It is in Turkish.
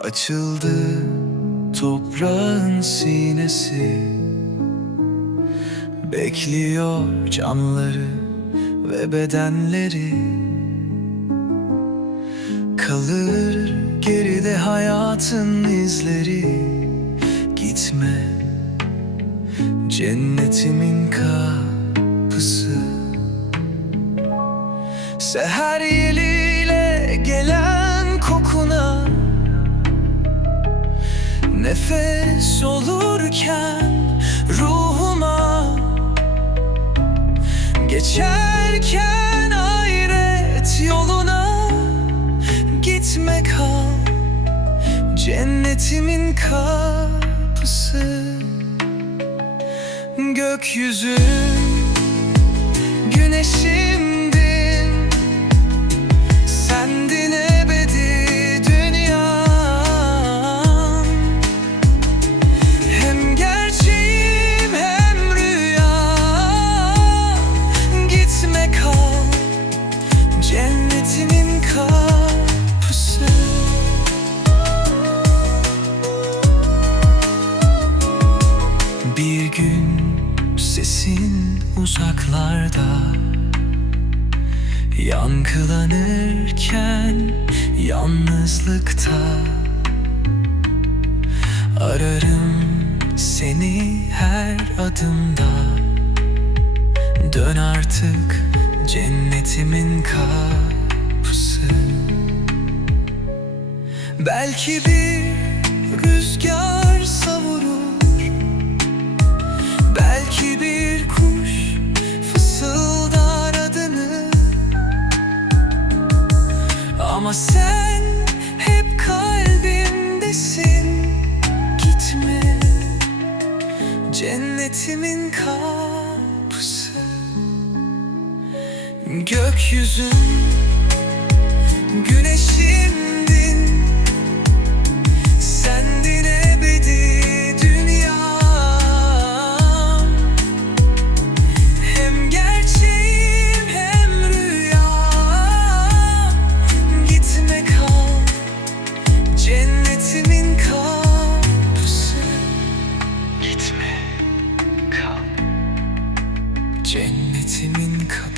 Açıldı toprağın sinesi. Bekliyor canları ve bedenleri. Kalır geride hayatın izleri. Gitme cennetimin kapısı. Seher yeliyle gelen kokuna Nefes olurken ruhuma Geçerken hayret yoluna Gitme kal. Cennetimin kapısı Gökyüzü Güneşimdin uzaklarda Yankılanırken yalnızlıkta Ararım seni her adımda Dön artık cennetimin kapısı. Belki bir rüzgar cennetimin kapısı Gökyüzün güneşimdin Cennetimin kapısı.